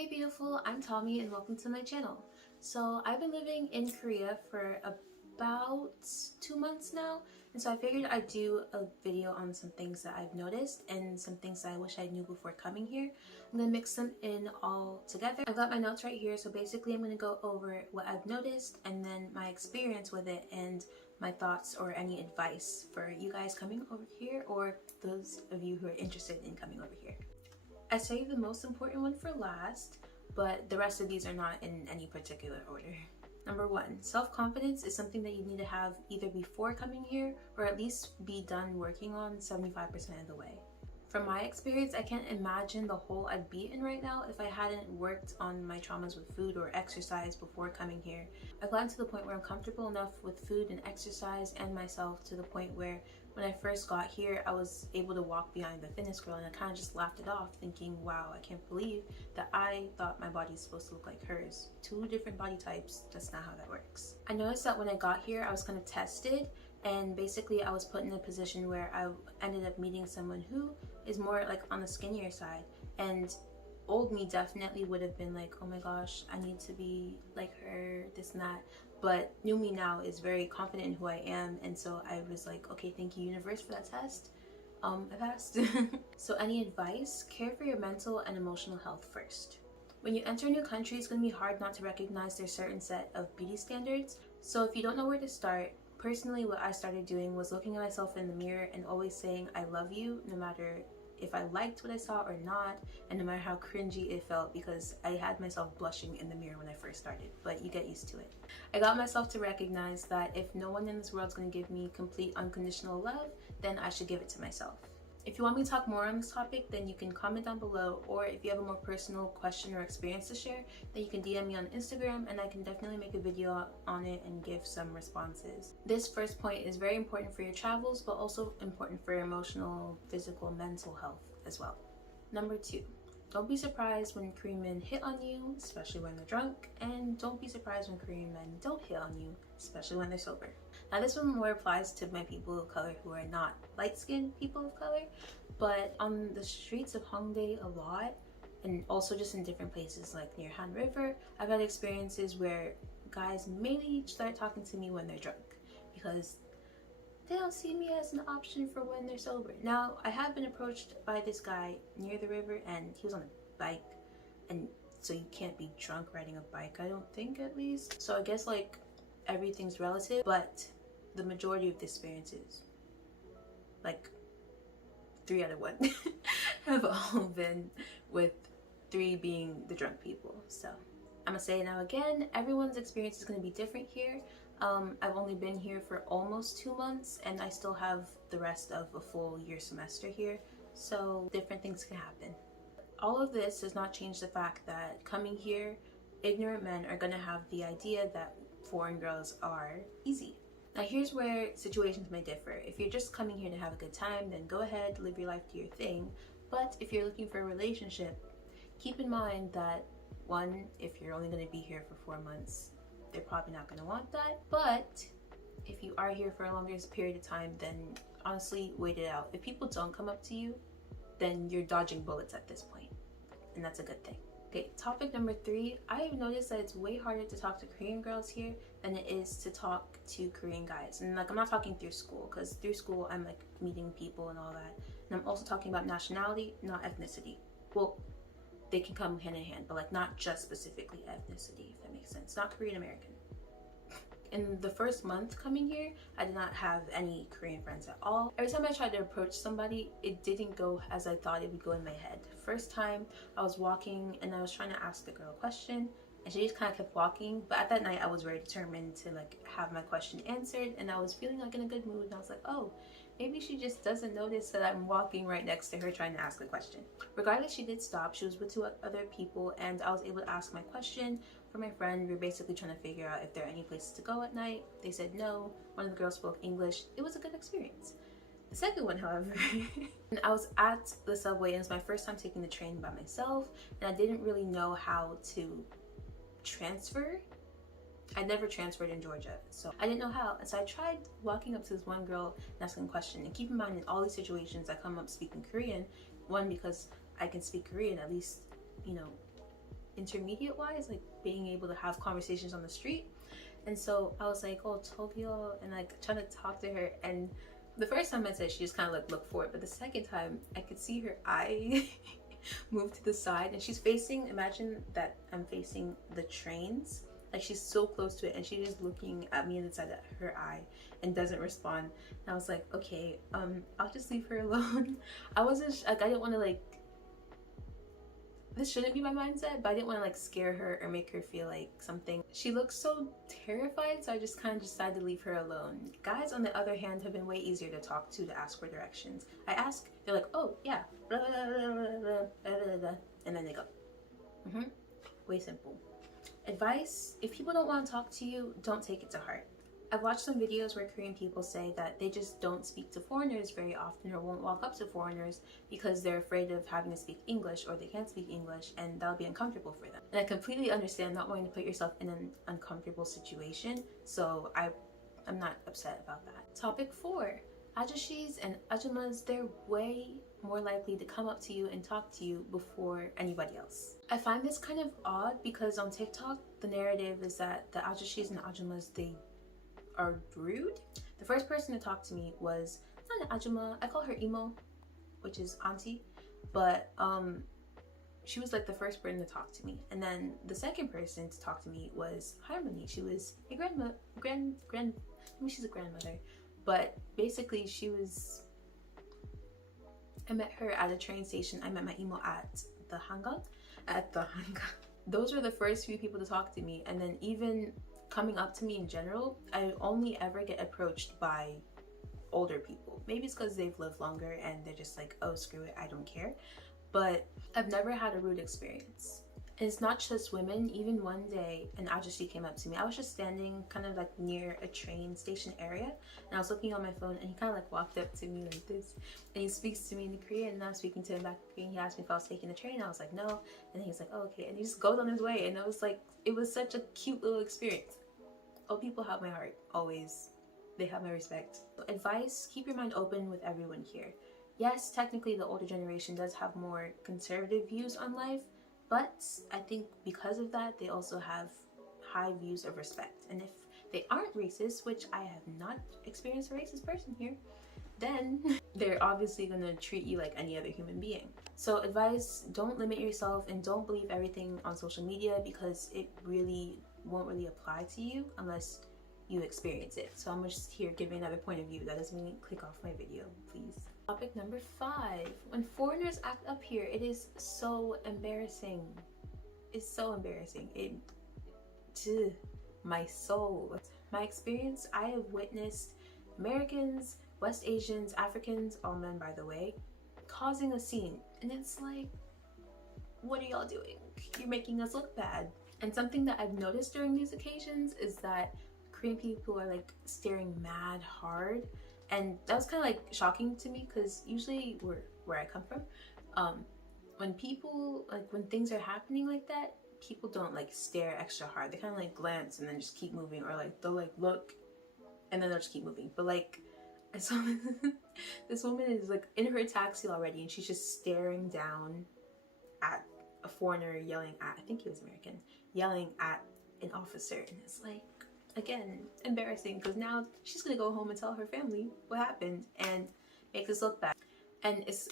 Hey beautiful, I'm Tommy and welcome to my channel. So I've been living in Korea for about 2 months now, and so I figured I'd do a video on some things that I've noticed and some things that I wish I knew before coming here. I'm gonna mix them in all together. I've got my notes right here, so basically I'm gonna go over what I've noticed and then my experience with it and my thoughts or any advice for you guys coming over here or those of you who are interested in coming over here. I saved the most important one for last, but the rest of these are not in any particular order. Number 1, self-confidence is something that you need to have either before coming here or at least be done working on 75% of the way. From my experience, I can't imagine the hole I'd be in right now if I hadn't worked on my traumas with food or exercise before coming here. I've gotten to the point where I'm comfortable enough with food and exercise and myself to the point where when I first got here, I was able to walk behind the fitness girl and I kind of just laughed it off thinking, wow, I can't believe that I thought my body's supposed to look like hers. 2 different body types, that's not how that works. I noticed that when I got here, I was kind of tested and basically I was put in a position where I ended up meeting someone who is more like on the skinnier side, and old me definitely would have been like, oh my gosh, I need to be like her, this and that. But new me now is very confident in who I am, and so I was like, okay, thank you universe for that test. I passed. So any advice? Care for your mental and emotional health first. When you enter a new country, it's going to be hard not to recognize their certain set of beauty standards. So if you don't know where to start, personally what I started doing was looking at myself in the mirror and always saying I love you, no matter if I liked what I saw or not, and no matter how cringy it felt, because I had myself blushing in the mirror when I first started, but you get used to it. I got myself to recognize that if no one in this world is going to give me complete unconditional love, then I should give it to myself. If you want me to talk more on this topic, then you can comment down below, or if you have a more personal question or experience to share, then you can DM me on Instagram and I can definitely make a video on it and give some responses. This first point is very important for your travels, but also important for your emotional, physical, mental health as well. Number 2, don't be surprised when Korean men hit on you, especially when they're drunk, and don't be surprised when Korean men don't hit on you, especially when they're sober. Now this one more applies to my people of color who are not light-skinned people of color, but on the streets of Hongdae a lot, and also just in different places like near Han River, I've had experiences where guys mainly start talking to me when they're drunk because they don't see me as an option for when they're sober. Now, I have been approached by this guy near the river and he was on a bike, and so you can't be drunk riding a bike, I don't think, at least. So I guess like everything's relative, but the majority of the experiences, like 3 out of 1, have all been with 3 being the drunk people. So I'm gonna say it now again, everyone's experience is gonna be different here. I've only been here for almost 2 months and I still have the rest of a full year semester here, so different things can happen. All of this does not change the fact that coming here, ignorant men are gonna have the idea that foreign girls are easy. Now here's where situations may differ. If you're just coming here to have a good time, then go ahead, live your life, do your thing. But if you're looking for a relationship, keep in mind that 1, if you're only going to be here for 4 months, they're probably not going to want that. But if you are here for a longer period of time, then honestly, wait it out. If people don't come up to you, then you're dodging bullets at this point, and that's a good thing. Okay, topic number 3, I have noticed that it's way harder to talk to Korean girls here than it is to talk to Korean guys. And like, I'm not talking through school, because through school I'm like meeting people and all that. And I'm also talking about nationality, not ethnicity. Well, they can come hand in hand, but like not just specifically ethnicity, if that makes sense. Not Korean American. In the first month coming here, I did not have any Korean friends at all. Every time I tried to approach somebody, it didn't go as I thought it would go in my head. First time, I was walking and I was trying to ask the girl a question and she just kind of kept walking. But at that night, I was very determined to like have my question answered and I was feeling like in a good mood. And I was like, oh, maybe she just doesn't notice that I'm walking right next to her trying to ask a question. Regardless, she did stop. She was with 2 other people and I was able to ask my question. For my friend, we were basically trying to figure out if there are any places to go at night. They said no. One of the girls spoke English. It was a good experience. The second one, however, I was at the subway and it was my first time taking the train by myself and I didn't really know how to transfer. I never transferred in Georgia, so I didn't know how. And so I tried walking up to this one girl and asking a question. And keep in mind, in all these situations, I come up speaking Korean. 1, because I can speak Korean, at least, you know, intermediate wise, like being able to have conversations on the street. And so I was like, oh, Tokyo, and like trying to talk to her. And the first time I said, she just kind of like looked for it, but the second time I could see her eye move to the side, and she's facing, imagine that I'm facing the trains, like she's so close to it, and she's just looking at me inside of her eye and doesn't respond. And I was like, okay, I'll just leave her alone. I wasn't like, I didn't want to like, this shouldn't be my mindset, but I didn't want to like scare her or make her feel like something. She looks so terrified, so I just kind of decided to leave her alone. Guys, on the other hand, have been way easier to talk to ask for directions. I ask, they're like, oh yeah, blah, blah, blah, blah, blah, blah, blah, and then they go. Way simple. Advice: if people don't want to talk to you, don't take it to heart. I've watched some videos where Korean people say that they just don't speak to foreigners very often or won't walk up to foreigners because they're afraid of having to speak English, or they can't speak English and that'll be uncomfortable for them. And I completely understand not wanting to put yourself in an uncomfortable situation, so I'm not upset about that. Topic 4. Ajushis and ajumas, they're way more likely to come up to you and talk to you before anybody else. I find this kind of odd because on TikTok, the narrative is that the ajushis and ajumas, they are rude. The first person to talk to me was not an ajuma, I call her emo, which is auntie, but she was like the first person to talk to me. And then the second person to talk to me was Harmony. She was a she's a grandmother, but basically I met her at a train station. I met my emo at the hangang. Those were the first few people to talk to me, and then even coming up to me in general, I only ever get approached by older people. Maybe it's because they've lived longer and they're just like, oh, screw it, I don't care. But I've never had a rude experience. And it's not just women. Even one day, an ajushi came up to me. I was just standing kind of like near a train station area, and I was looking on my phone, and he kind of like walked up to me like this, and he speaks to me in Korean, and I'm speaking to him back in Korean. He asked me if I was taking the train. I was like, no. And he's like, oh, okay. And he just goes on his way, and it was such a cute little experience. Oh, people have my heart, always. They have my respect. Advice: keep your mind open with everyone here. Yes, technically the older generation does have more conservative views on life, but I think because of that, they also have high views of respect. And if they aren't racist, which I have not experienced a racist person here, then they're obviously gonna treat you like any other human being. So advice: don't limit yourself and don't believe everything on social media, because it won't really apply to you unless you experience it. So I'm just here giving another point of view. That doesn't mean click off my video, please. Topic number 5. When foreigners act up here, it is so embarrassing. It's so embarrassing. My soul. My experience, I have witnessed Americans, West Asians, Africans, all men by the way, causing a scene. And it's like, what are y'all doing? You're making us look bad. And something that I've noticed during these occasions is that Korean people are like staring mad hard, and that was kind of like shocking to me, because usually where I come from, when people when things are happening like that, people don't like stare extra hard. They kind of like glance and then just keep moving, or like they'll like look and then they'll just keep moving. But like I saw this woman is like in her taxi already, and she's just staring down at a foreigner yelling at, I think he was American, yelling at an officer. And it's like, again, embarrassing, because now she's gonna go home and tell her family what happened and makes us look bad. And it's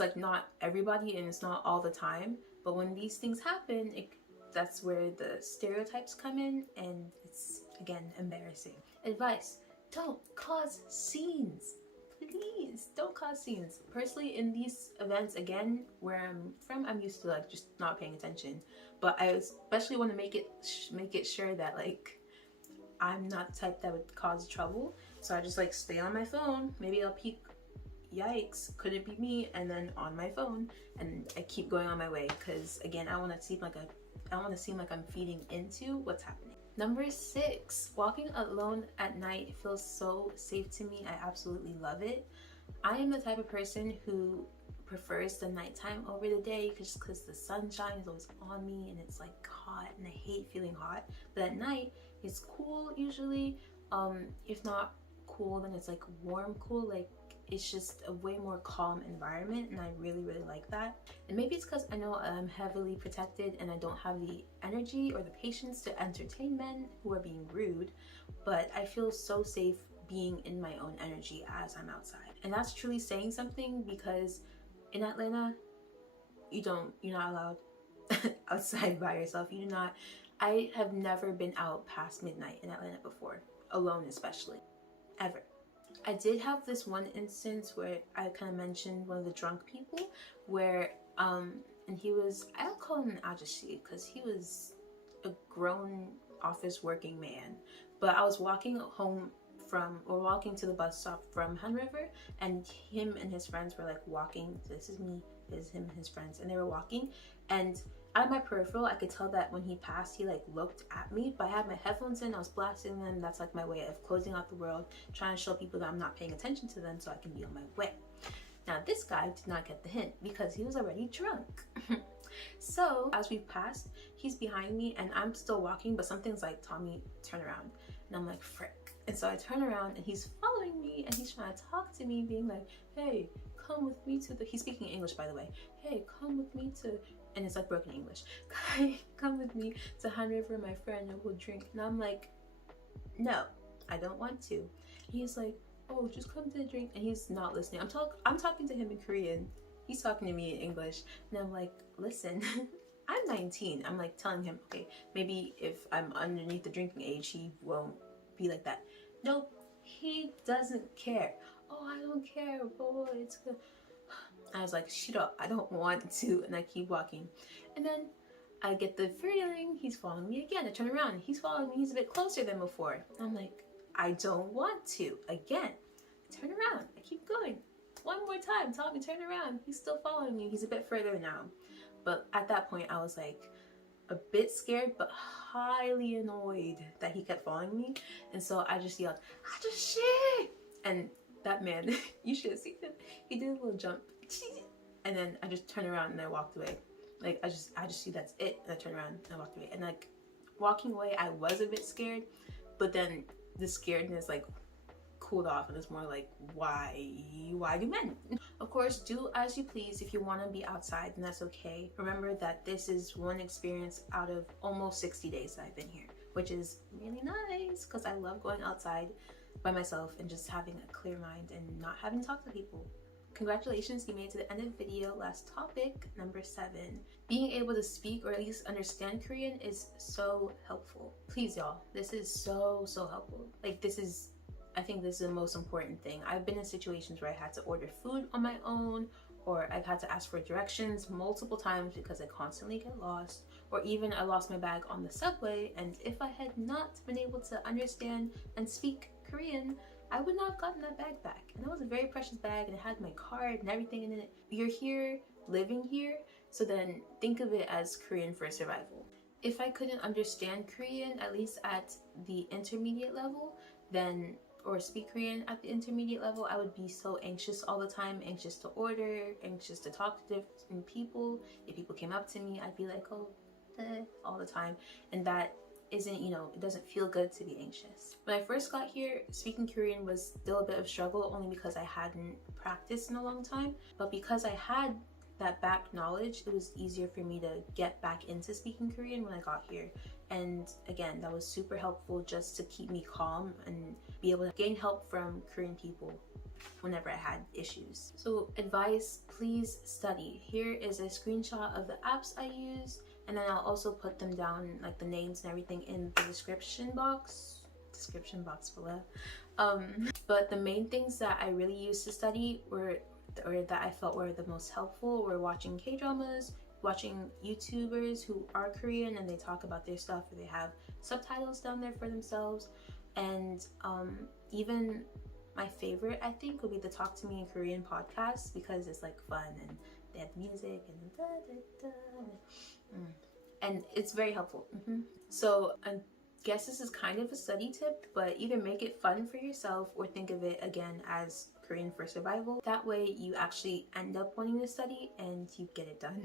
like not everybody and it's not all the time, but when these things happen, that's where the stereotypes come in, and it's again embarrassing. Advice: don't cause scenes. Please don't cause scenes. Personally, in these events, again, where I'm from, I'm used to like just not paying attention, but I especially want to make it sure that like I'm not the type that would cause trouble. So I just like stay on my phone. Maybe I'll peek, yikes, could it be me? And then on my phone, and I keep going on my way, because again, I want to seem like I'm feeding into what's happening. Number 6, walking alone at night feels so safe to me. I absolutely love it. I am the type of person who prefers the nighttime over the day, just because the sunshine is always on me and it's like hot, and I hate feeling hot. But at night, it's cool usually. If not cool, then it's like warm cool. Like it's just a way more calm environment, and I really like that. And maybe it's because I know I'm heavily protected and I don't have the energy or the patience to entertain men who are being rude, but I feel so safe being in my own energy as I'm outside. And that's truly saying something, because in Atlanta, you're not allowed outside by yourself. You do not. I have never been out past midnight in Atlanta before, alone especially, ever. I did have this one instance where I kind of mentioned one of the drunk people where and he was, I'll call him an ajushi because he was a grown office working man, but I was walking home walking to the bus stop from Hun River, and him and his friends were like walking. This is me, this is him and his friends, and they were walking, and out of my peripheral I could tell that when he passed he like looked at me, but I had my headphones in, I was blasting them. That's like my way of closing out the world, trying to show people that I'm not paying attention to them so I can be on my way. Now this guy did not get the hint because he was already drunk. So as we passed, he's behind me and I'm still walking, but something's like, Tommy, turn around. And I'm like, frick. And so I turn around and he's following me and he's trying to talk to me, being like, hey, come with me to the, he's speaking English by the way, hey, come with me to, and it's like broken English, come with me to Han River, my friend, and we'll drink. And I'm like, no, I don't want to. And he's like, oh, just come to the drink. And he's not listening. I'm talking to him in Korean, he's talking to me in English, and I'm like, listen, I'm 19. I'm like telling him, okay, maybe if I'm underneath the drinking age, he won't be like that. Nope, he doesn't care. Oh, I don't care, boy, it's good. I was like, shut up, I don't want to, and I keep walking. And then I get the feeling he's following me again. I turn around, he's following me, he's a bit closer than before. I'm like, I don't want to. Again, I turn around, I keep going. One more time, Tommy, turn around. He's still following me, he's a bit further now. But at that point, I was like a bit scared, but highly annoyed that he kept following me. And so I just yelled, Ajushi! And that man, you should have seen him. He did a little jump. And then I just turned around and I walked away. Like, I just see that's it. And I turned around and I walked away. And like, walking away, I was a bit scared. But then the scaredness like cooled off and it's more like, why do men? Of course, do as you please. If you want to be outside, then that's okay. Remember that this is one experience out of almost 60 days that I've been here, which is really nice because I love going outside by myself and just having a clear mind and not having to talk to people. Congratulations, you made it to the end of the video. Last topic, number 7. Being able to speak or at least understand Korean is so helpful. Please, y'all, this is so helpful. Like, I think this is the most important thing. I've been in situations where I had to order food on my own, or I've had to ask for directions multiple times because I constantly get lost, or even I lost my bag on the subway, and if I had not been able to understand and speak Korean, I would not have gotten that bag back. And that was a very precious bag and it had my card and everything in it. You're here, living here, so then think of it as Korean for survival. If I couldn't understand Korean, at least at the intermediate level, then or speak Korean at the intermediate level, I would be so anxious all the time, anxious to order, anxious to talk to different people. If people came up to me, I'd be like, oh, all the time. And that isn't, it doesn't feel good to be anxious. When I first got here, speaking Korean was still a bit of a struggle only because I hadn't practiced in a long time. But because I had that back knowledge, it was easier for me to get back into speaking Korean when I got here. And again, that was super helpful just to keep me calm and be able to gain help from Korean people whenever I had issues. So advice, please study. Here is a screenshot of the apps I use, and then I'll also put them down, like the names and everything, in the description box below. But the main things that I really used to study or that I felt were the most helpful were watching K-dramas, watching YouTubers who are Korean and they talk about their stuff, or they have subtitles down there for themselves. And even my favorite, I think, would be the Talk to Me in Korean podcast, because it's like fun and they have music and it's very helpful. So I guess this is kind of a study tip, but either make it fun for yourself or think of it again as Korean for survival. That way you actually end up wanting to study and you get it done.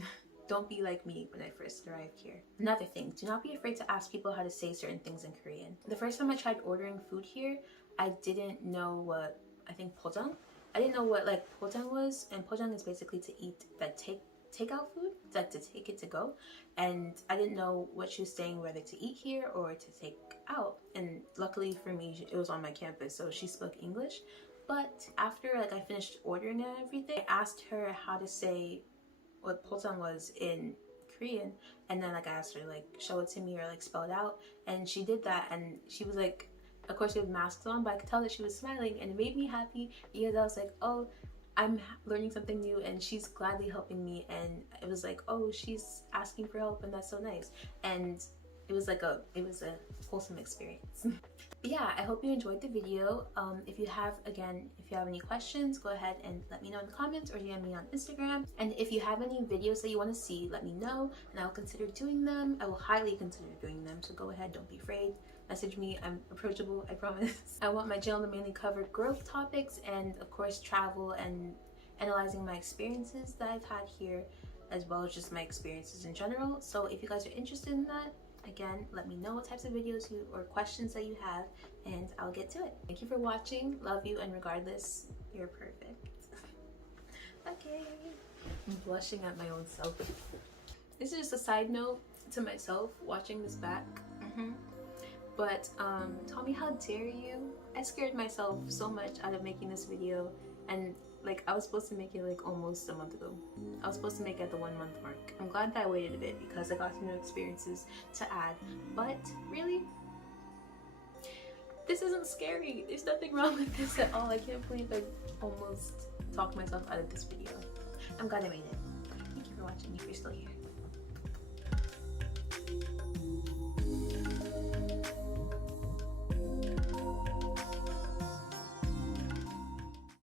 Don't be like me when I first arrived here. Another thing, do not be afraid to ask people how to say certain things in Korean. The first time I tried ordering food here, I didn't know what, I think pojang I didn't know what like pojang was, and pojang is basically to eat that takeout food, like to take it to go. And I didn't know what she was saying, whether to eat here or to take out. And luckily for me, it was on my campus, so she spoke English. But after like I finished ordering and everything, I asked her how to say what pojang was in Korean, and then like I asked her like show it to me or like spell it out, and she did that, and she was like, of course she had masks on, but I could tell that she was smiling, and it made me happy because I was like, oh, I'm learning something new and she's gladly helping me. And it was like, oh, she's asking for help, and that's so nice. And it was a wholesome experience. But yeah, I hope you enjoyed the video. If you have any questions, go ahead and let me know in the comments or DM me on Instagram. And if you have any videos that you want to see, let me know and I'll consider doing them. I will highly consider doing them, so go ahead, don't be afraid. Message me, I'm approachable, I promise. I want my channel to mainly cover growth topics and of course travel and analyzing my experiences that I've had here, as well as just my experiences in general. So if you guys are interested in that, again, let me know what types of videos or questions that you have, and I'll get to it. Thank you for watching. Love you, and regardless, you're perfect. Okay. I'm blushing at my own self. This is just a side note to myself watching this back. But Tommy, how dare you? I scared myself so much out of making this video, and like I was supposed to make it like almost a month ago. I was supposed to make it at the 1 month mark. I'm glad that I waited a bit because I got some new experiences to add. But really, this isn't scary. There's nothing wrong with this at all. I can't believe I almost talked myself out of this video. I'm glad I made it. Thank you for watching if you're still here.